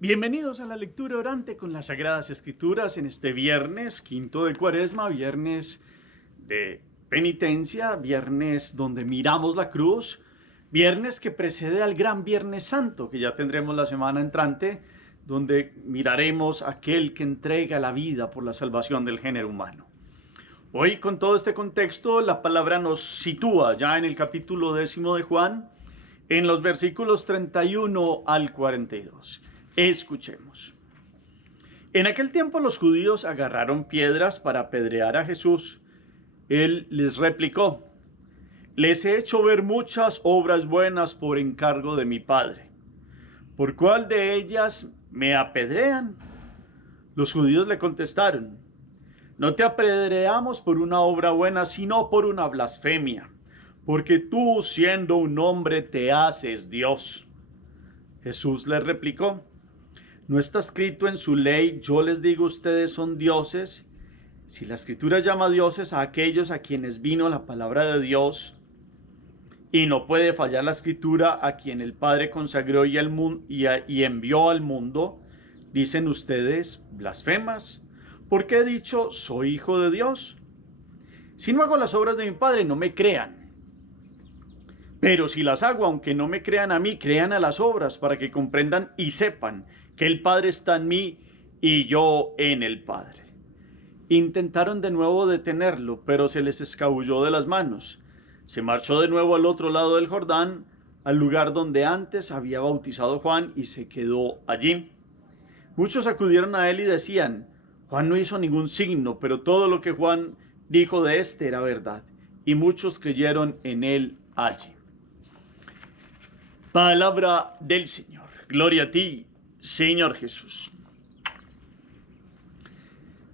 Bienvenidos a la lectura orante con las Sagradas Escrituras en este viernes, quinto de Cuaresma, viernes de penitencia, viernes donde miramos la cruz, viernes que precede al gran Viernes Santo, que ya tendremos la semana entrante, donde miraremos a aquel que entrega la vida por la salvación del género humano. Hoy, con todo este contexto, la palabra nos sitúa ya en el capítulo 10 de Juan, en los versículos 31 al 42. Escuchemos. En aquel tiempo los judíos agarraron piedras para apedrear a Jesús. Él les replicó: les he hecho ver muchas obras buenas por encargo de mi Padre. ¿Por cuál de ellas me apedrean? Los judíos le contestaron: no te apedreamos por una obra buena, sino por una blasfemia, porque tú, siendo un hombre, te haces Dios. Jesús les replicó: ¿no está escrito en su ley, yo les digo ustedes son dioses? Si la Escritura llama dioses a aquellos a quienes vino la palabra de Dios, y no puede fallar la Escritura a quien el Padre consagró y envió al mundo, dicen ustedes blasfemas, porque he dicho, soy hijo de Dios. Si no hago las obras de mi Padre, no me crean. Pero si las hago, aunque no me crean a mí, crean a las obras, para que comprendan y sepan que el Padre está en mí y yo en el Padre. Intentaron de nuevo detenerlo, pero se les escabulló de las manos. Se marchó de nuevo al otro lado del Jordán, al lugar donde antes había bautizado Juan, y se quedó allí. Muchos acudieron a él y decían: Juan no hizo ningún signo, pero todo lo que Juan dijo de éste era verdad. Y muchos creyeron en él allí. Palabra del Señor. Gloria a ti, Señor Jesús.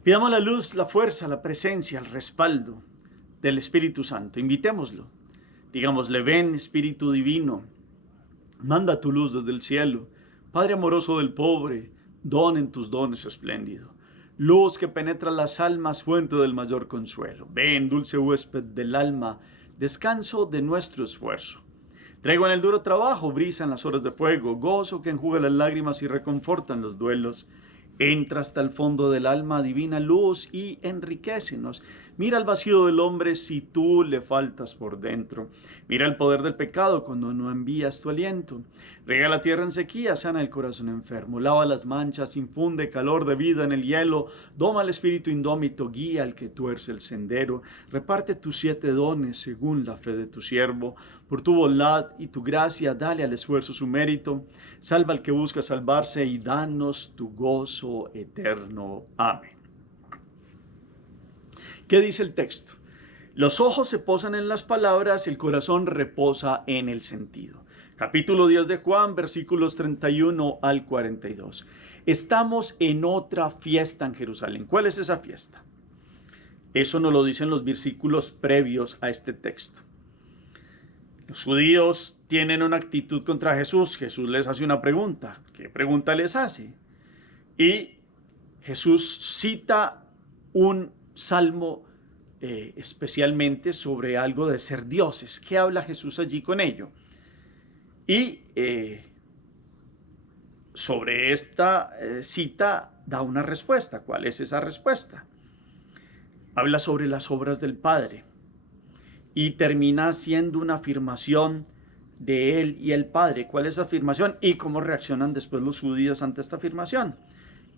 Pidamos la luz, la fuerza, la presencia, el respaldo del Espíritu Santo. Invitémoslo. Digámosle: ven, Espíritu Divino, manda tu luz desde el cielo. Padre amoroso del pobre, don en tus dones espléndido. Luz que penetra las almas, fuente del mayor consuelo. Ven, dulce huésped del alma, descanso de nuestro esfuerzo. Traigo en el duro trabajo, brisa en las horas de fuego, gozo que enjuga las lágrimas y reconforta en los duelos. Entra hasta el fondo del alma, divina luz, y enriquécenos. Mira el vacío del hombre si tú le faltas por dentro. Mira el poder del pecado cuando no envías tu aliento. Riega la tierra en sequía, sana el corazón enfermo. Lava las manchas, infunde calor de vida en el hielo. Doma al espíritu indómito, guía al que tuerce el sendero. Reparte tus 7 dones según la fe de tu siervo. Por tu bondad y tu gracia, dale al esfuerzo su mérito. Salva al que busca salvarse y danos tu gozo eterno. Amén. ¿Qué dice el texto? Los ojos se posan en las palabras, el corazón reposa en el sentido. Capítulo 10 de Juan, versículos 31 al 42. Estamos en otra fiesta en Jerusalén. ¿Cuál es esa fiesta? Eso nos lo dicen los versículos previos a este texto. Los judíos tienen una actitud contra Jesús. Jesús les hace una pregunta. ¿Qué pregunta les hace? Y Jesús cita un salmo especialmente sobre algo de ser dioses. ¿Qué habla Jesús allí con ello? Y sobre esta cita da una respuesta. ¿Cuál es esa respuesta? Habla sobre las obras del Padre y termina haciendo una afirmación de él y el Padre. ¿Cuál es esa afirmación? Y cómo reaccionan después los judíos ante esta afirmación.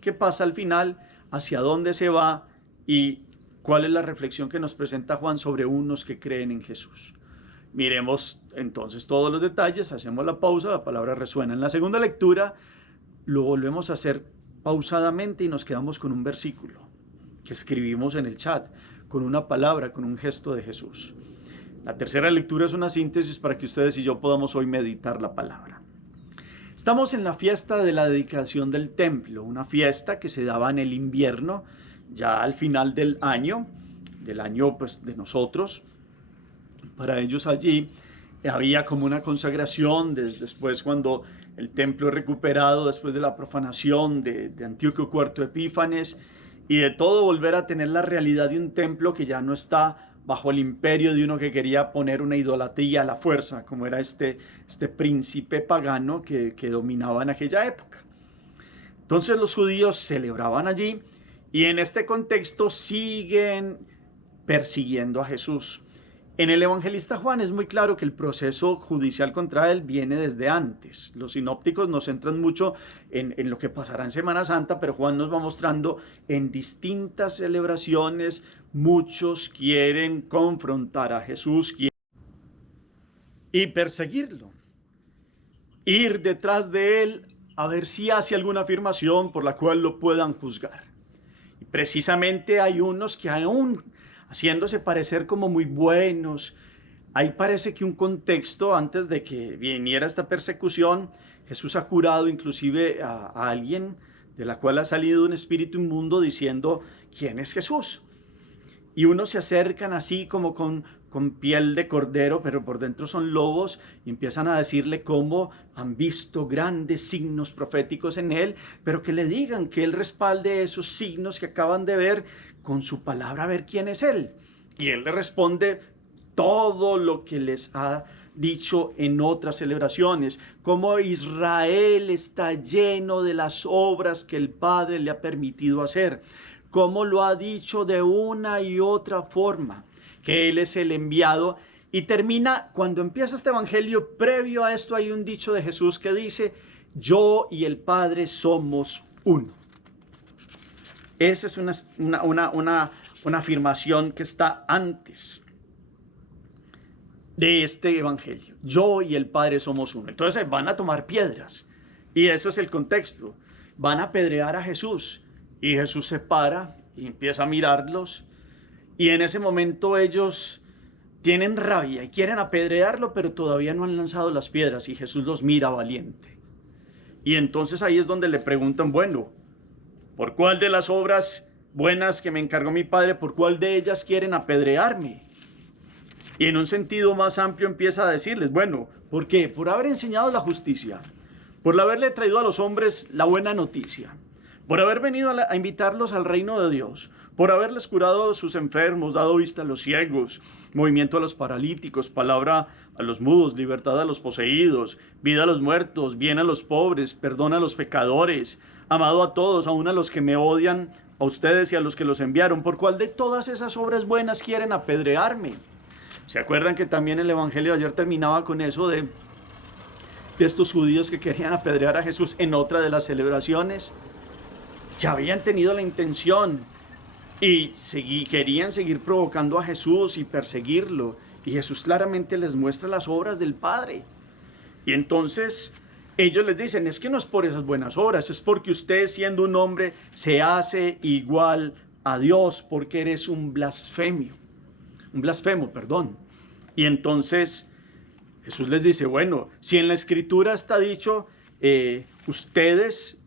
¿Qué pasa al final? ¿Hacia dónde se va? ¿Y cuál es la reflexión que nos presenta Juan sobre unos que creen en Jesús? Miremos entonces todos los detalles, hacemos la pausa, la palabra resuena. En la segunda lectura lo volvemos a hacer pausadamente y nos quedamos con un versículo que escribimos en el chat, con una palabra, con un gesto de Jesús. La tercera lectura es una síntesis para que ustedes y yo podamos hoy meditar la palabra. Estamos en la fiesta de la dedicación del templo, una fiesta que se daba en el invierno, ya al final del año pues de nosotros. Para ellos allí había como una consagración después, cuando el templo es recuperado después de la profanación de Antíoco IV Epífanes, y de todo volver a tener la realidad de un templo que ya no está bajo el imperio de uno que quería poner una idolatría a la fuerza, como era este príncipe pagano que dominaba en aquella época. Entonces los judíos celebraban allí y en este contexto siguen persiguiendo a Jesús. En el evangelista Juan es muy claro que el proceso judicial contra él viene desde antes. Los sinópticos nos centran mucho en lo que pasará en Semana Santa, pero Juan nos va mostrando en distintas celebraciones, muchos quieren confrontar a Jesús y perseguirlo. Ir detrás de él a ver si hace alguna afirmación por la cual lo puedan juzgar. Y precisamente hay unos que aún haciéndose parecer como muy buenos, ahí parece que un contexto antes de que viniera esta persecución, Jesús ha curado inclusive a alguien de la cual ha salido un espíritu inmundo diciendo, ¿quién es Jesús? Y unos se acercan así como con piel de cordero, pero por dentro son lobos, y empiezan a decirle cómo han visto grandes signos proféticos en él, pero que le digan que él respalde esos signos que acaban de ver con su palabra a ver quién es él. Y él le responde todo lo que les ha dicho en otras celebraciones, cómo Israel está lleno de las obras que el Padre le ha permitido hacer, cómo lo ha dicho de una y otra forma, que Él es el enviado, y termina, cuando empieza este evangelio, previo a esto hay un dicho de Jesús que dice, yo y el Padre somos uno. Esa es una afirmación que está antes de este evangelio. Yo y el Padre somos uno. Entonces van a tomar piedras, y eso es el contexto. Van a apedrear a Jesús, y Jesús se para y empieza a mirarlos. Y en ese momento ellos tienen rabia y quieren apedrearlo, pero todavía no han lanzado las piedras y Jesús los mira valiente. Y entonces ahí es donde le preguntan, bueno, ¿por cuál de las obras buenas que me encargó mi Padre, por cuál de ellas quieren apedrearme? Y en un sentido más amplio empieza a decirles, bueno, ¿por qué? Por haber enseñado la justicia, por haberle traído a los hombres la buena noticia, por haber venido a invitarlos al reino de Dios, por haberles curado a sus enfermos, dado vista a los ciegos, movimiento a los paralíticos, palabra a los mudos, libertad a los poseídos, vida a los muertos, bien a los pobres, perdón a los pecadores, amado a todos, aun a los que me odian, a ustedes y a los que los enviaron. ¿Por cuál de todas esas obras buenas quieren apedrearme? ¿Se acuerdan que también el evangelio de ayer terminaba con eso de estos judíos que querían apedrear a Jesús en otra de las celebraciones? Ya habían tenido la intención y querían seguir provocando a Jesús y perseguirlo. Y Jesús claramente les muestra las obras del Padre. Y entonces ellos les dicen, es que no es por esas buenas obras, es porque usted siendo un hombre se hace igual a Dios, porque eres un blasfemo, perdón. Y entonces Jesús les dice, bueno, si en la Escritura está dicho, ustedes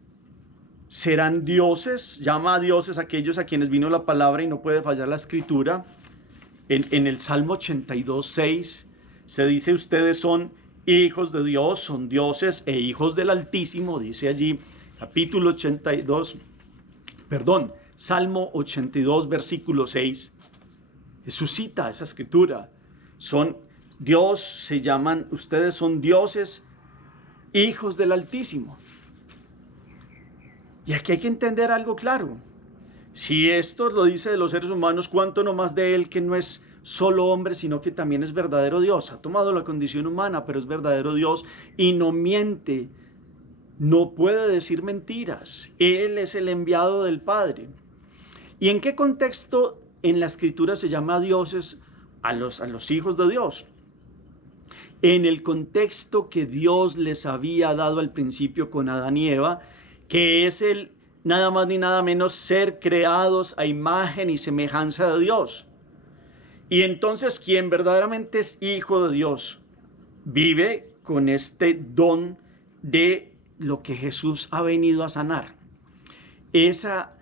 serán dioses, llama a dioses aquellos a quienes vino la palabra y no puede fallar la Escritura. En el Salmo 82:6 se dice, ustedes son hijos de Dios, son dioses e hijos del Altísimo, dice allí, Salmo 82, versículo 6. Jesús cita esa Escritura. Ustedes son dioses, hijos del Altísimo. Y aquí hay que entender algo claro. Si esto lo dice de los seres humanos, ¿cuánto no más de Él, que no es solo hombre, sino que también es verdadero Dios? Ha tomado la condición humana, pero es verdadero Dios y no miente, no puede decir mentiras. Él es el enviado del Padre. ¿Y en qué contexto en la Escritura se llama dioses a los hijos de Dios? En el contexto que Dios les había dado al principio con Adán y Eva, que es el nada más ni nada menos ser creados a imagen y semejanza de Dios. Y entonces quien verdaderamente es hijo de Dios vive con este don de lo que Jesús ha venido a sanar. Esa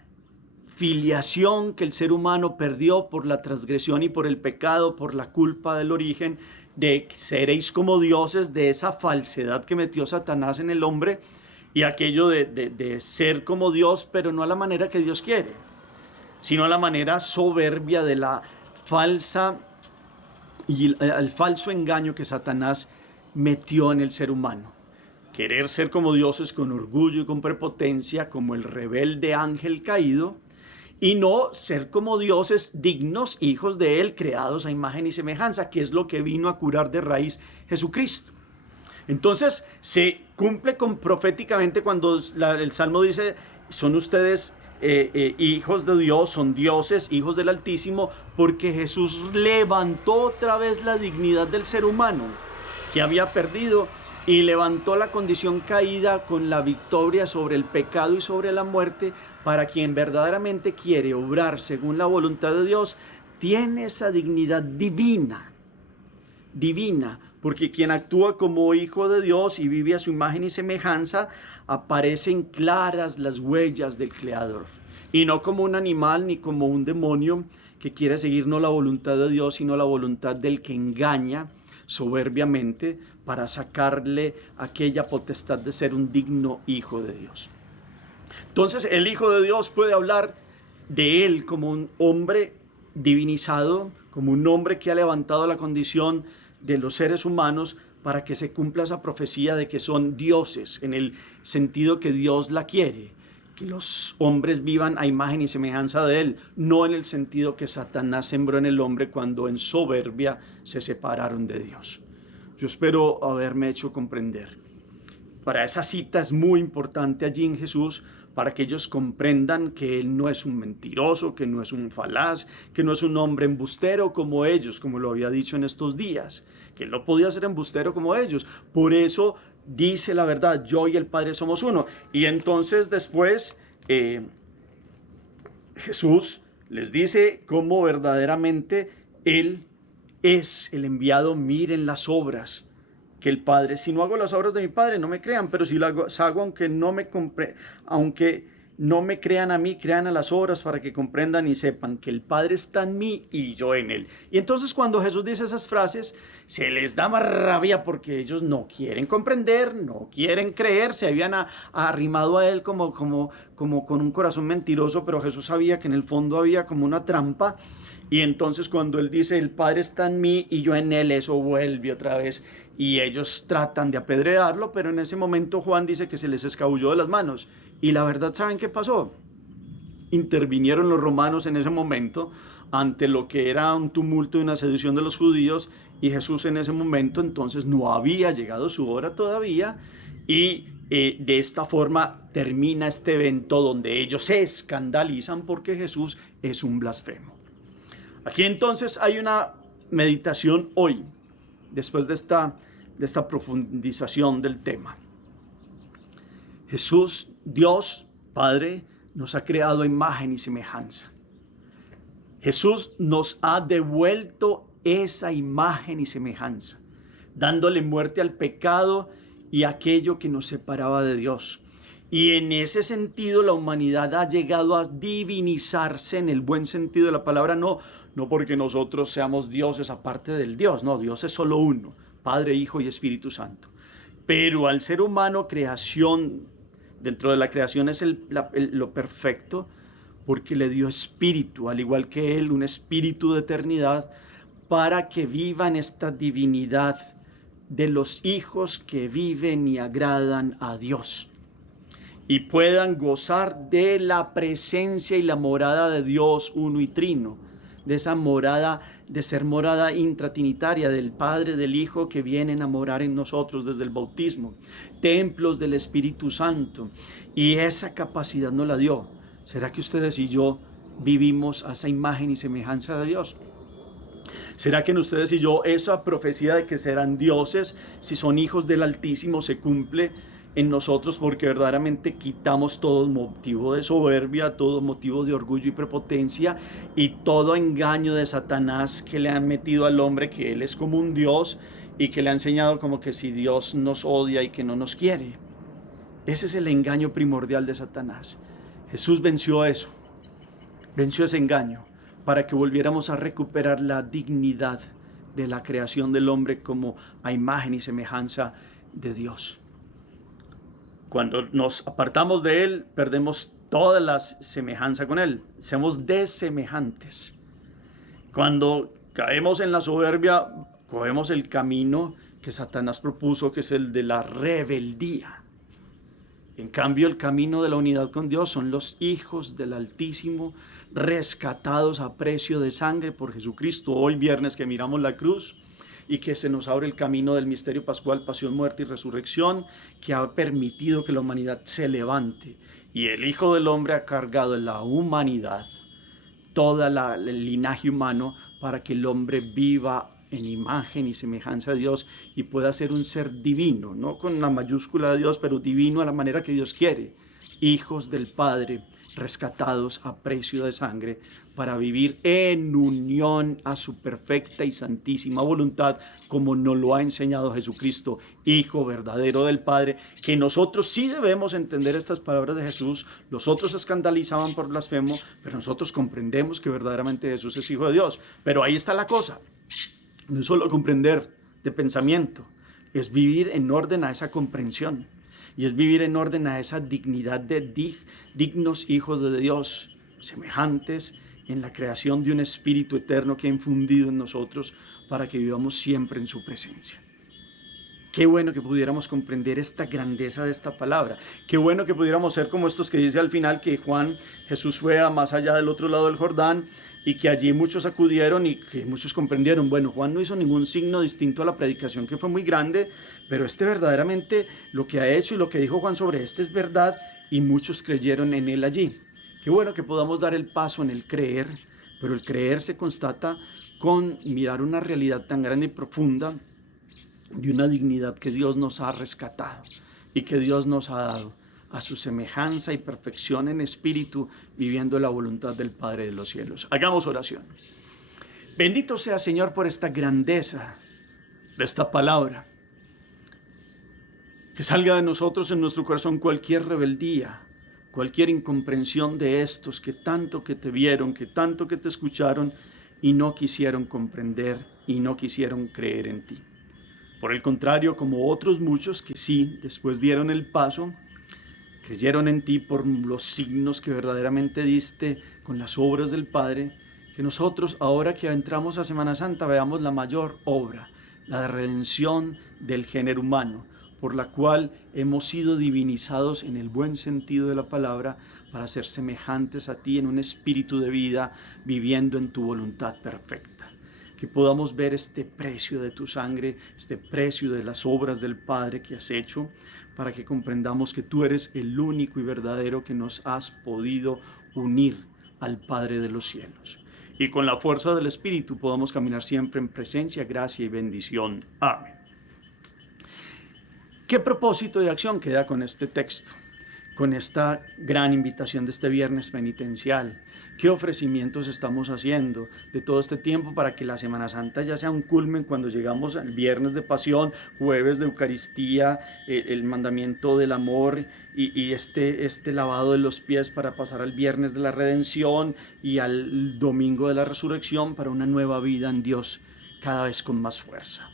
filiación que el ser humano perdió por la transgresión y por el pecado, por la culpa del origen, de seréis como dioses, de esa falsedad que metió Satanás en el hombre, y aquello de ser como Dios, pero no a la manera que Dios quiere, sino a la manera soberbia de la falsa y al falso engaño que Satanás metió en el ser humano, querer ser como dioses con orgullo y con prepotencia, como el rebelde ángel caído, y no ser como dioses dignos, hijos de él, creados a imagen y semejanza, que es lo que vino a curar de raíz Jesucristo. Entonces se cumple proféticamente cuando el Salmo dice, son ustedes hijos de Dios, son dioses, hijos del Altísimo, porque Jesús levantó otra vez la dignidad del ser humano que había perdido y levantó la condición caída con la victoria sobre el pecado y sobre la muerte. Para quien verdaderamente quiere obrar según la voluntad de Dios, tiene esa dignidad divina, porque quien actúa como hijo de Dios y vive a su imagen y semejanza, aparecen claras las huellas del Creador, y no como un animal ni como un demonio que quiere seguir no la voluntad de Dios, sino la voluntad del que engaña soberbiamente para sacarle aquella potestad de ser un digno hijo de Dios. Entonces el Hijo de Dios puede hablar de él como un hombre divinizado, como un hombre que ha levantado la condición de los seres humanos para que se cumpla esa profecía de que son dioses, en el sentido que Dios la quiere, que los hombres vivan a imagen y semejanza de él, no en el sentido que Satanás sembró en el hombre cuando en soberbia se separaron de Dios. Yo espero haberme hecho comprender. Para esa cita es muy importante allí en Jesús, para que ellos comprendan que él no es un mentiroso, que no es un falaz, que no es un hombre embustero como ellos, como lo había dicho en estos días, que él no podía ser embustero como ellos. Por eso dice la verdad, yo y el Padre somos uno. Y entonces después Jesús les dice cómo verdaderamente él es el enviado. Miren las obras que el Padre, si no hago las obras de mi Padre, no me crean, pero si las hago, aunque no me crean a mí, crean a las obras, para que comprendan y sepan que el Padre está en mí y yo en él. Y entonces cuando Jesús dice esas frases, se les da más rabia porque ellos no quieren comprender, no quieren creer, se habían arrimado a él como con un corazón mentiroso, pero Jesús sabía que en el fondo había como una trampa. Y entonces cuando él dice, el Padre está en mí y yo en él, eso vuelve otra vez. Y ellos tratan de apedrearlo, pero en ese momento Juan dice que se les escabulló de las manos. Y la verdad, ¿saben qué pasó? Intervinieron los romanos en ese momento ante lo que era un tumulto y una sedición de los judíos. Y Jesús en ese momento entonces no había llegado su hora todavía. Y de esta forma termina este evento donde ellos se escandalizan porque Jesús es un blasfemo. Aquí entonces hay una meditación hoy, después de esta profundización del tema. Jesús, Dios Padre, nos ha creado a imagen y semejanza. Jesús nos ha devuelto esa imagen y semejanza, dándole muerte al pecado y aquello que nos separaba de Dios. Y en ese sentido la humanidad ha llegado a divinizarse en el buen sentido de la palabra, no porque nosotros seamos dioses aparte del Dios, no, Dios es solo uno, Padre, Hijo y Espíritu Santo. Pero al ser humano, creación, dentro de la creación es lo perfecto, porque le dio espíritu, al igual que él, un espíritu de eternidad, para que vivan esta divinidad de los hijos que viven y agradan a Dios, y puedan gozar de la presencia y la morada de Dios uno y trino, de esa morada, de ser morada intratrinitaria del Padre, del Hijo, que vienen a morar en nosotros desde el bautismo, templos del Espíritu Santo, y esa capacidad nos la dio. ¿Será que ustedes y yo vivimos a esa imagen y semejanza de Dios? ¿Será que en ustedes y yo esa profecía de que serán dioses, si son hijos del Altísimo, se cumple en nosotros, porque verdaderamente quitamos todo motivo de soberbia, todo motivo de orgullo y prepotencia y todo engaño de Satanás que le han metido al hombre, que él es como un Dios y que le ha enseñado como que si Dios nos odia y que no nos quiere? Ese es el engaño primordial de Satanás. Jesús venció eso, venció ese engaño para que volviéramos a recuperar la dignidad de la creación del hombre como a imagen y semejanza de Dios. Cuando nos apartamos de él, perdemos toda la semejanza con él. Somos desemejantes. Cuando caemos en la soberbia, cogemos el camino que Satanás propuso, que es el de la rebeldía. En cambio, el camino de la unidad con Dios son los hijos del Altísimo, rescatados a precio de sangre por Jesucristo. Hoy viernes que miramos la cruz y que se nos abre el camino del misterio pascual, pasión, muerte y resurrección, que ha permitido que la humanidad se levante. Y el Hijo del Hombre ha cargado en la humanidad todo el linaje humano para que el hombre viva en imagen y semejanza de Dios y pueda ser un ser divino, no con una mayúscula de Dios, pero divino a la manera que Dios quiere. Hijos del Padre, rescatados a precio de sangre para vivir en unión a su perfecta y santísima voluntad, como nos lo ha enseñado Jesucristo, Hijo verdadero del Padre, que nosotros sí debemos entender estas palabras de Jesús. Los otros se escandalizaban por blasfemo, pero nosotros comprendemos que verdaderamente Jesús es Hijo de Dios. Pero ahí está la cosa, no es solo comprender de pensamiento, es vivir en orden a esa comprensión. Y es vivir en orden a esa dignidad de dignos hijos de Dios, semejantes en la creación de un espíritu eterno que ha infundido en nosotros para que vivamos siempre en su presencia. Qué bueno que pudiéramos comprender esta grandeza de esta palabra. Qué bueno que pudiéramos ser como estos que dice al final que Jesús fue a más allá del otro lado del Jordán y que allí muchos acudieron y que muchos comprendieron. Bueno, Juan no hizo ningún signo distinto a la predicación, que fue muy grande, pero verdaderamente lo que ha hecho y lo que dijo Juan sobre este es verdad y muchos creyeron en él allí. Qué bueno que podamos dar el paso en el creer, pero el creer se constata con mirar una realidad tan grande y profunda de una dignidad que Dios nos ha rescatado y que Dios nos ha dado a su semejanza y perfección en espíritu, viviendo la voluntad del Padre de los cielos. Hagamos oración. Bendito sea, Señor, por esta grandeza de esta palabra. Que salga de nosotros en nuestro corazón cualquier rebeldía, cualquier incomprensión de estos que tanto que te vieron, que tanto que te escucharon y no quisieron comprender y no quisieron creer en ti. Por el contrario, como otros muchos que sí, después dieron el paso, creyeron en ti por los signos que verdaderamente diste con las obras del Padre, que nosotros ahora que entramos a Semana Santa veamos la mayor obra, la de redención del género humano, por la cual hemos sido divinizados en el buen sentido de la palabra para ser semejantes a ti en un espíritu de vida, viviendo en tu voluntad perfecta. Que podamos ver este precio de tu sangre, este precio de las obras del Padre que has hecho, para que comprendamos que tú eres el único y verdadero que nos has podido unir al Padre de los cielos. Y con la fuerza del Espíritu podamos caminar siempre en presencia, gracia y bendición. Amén. ¿Qué propósito de acción queda con este texto? Con esta gran invitación de este viernes penitencial. ¿Qué ofrecimientos estamos haciendo de todo este tiempo para que la Semana Santa ya sea un culmen cuando llegamos al viernes de pasión, jueves de Eucaristía, el mandamiento del amor y este lavado de los pies para pasar al viernes de la redención y al domingo de la resurrección para una nueva vida en Dios cada vez con más fuerza?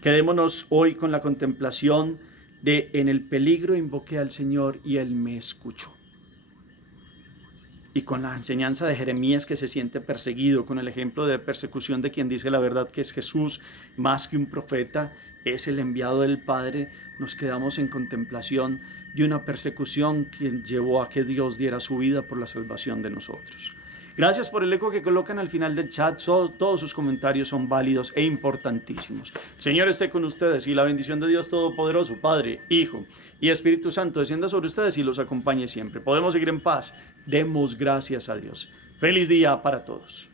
Quedémonos hoy con la contemplación de en el peligro invoqué al Señor y Él me escuchó. Y con la enseñanza de Jeremías que se siente perseguido, con el ejemplo de persecución de quien dice la verdad que es Jesús, más que un profeta, es el enviado del Padre, nos quedamos en contemplación de una persecución que llevó a que Dios diera su vida por la salvación de nosotros. Gracias por el eco que colocan al final del chat. Todos sus comentarios son válidos e importantísimos. El Señor esté con ustedes y la bendición de Dios Todopoderoso, Padre, Hijo y Espíritu Santo descienda sobre ustedes y los acompañe siempre. Podemos seguir en paz. Demos gracias a Dios. Feliz día para todos.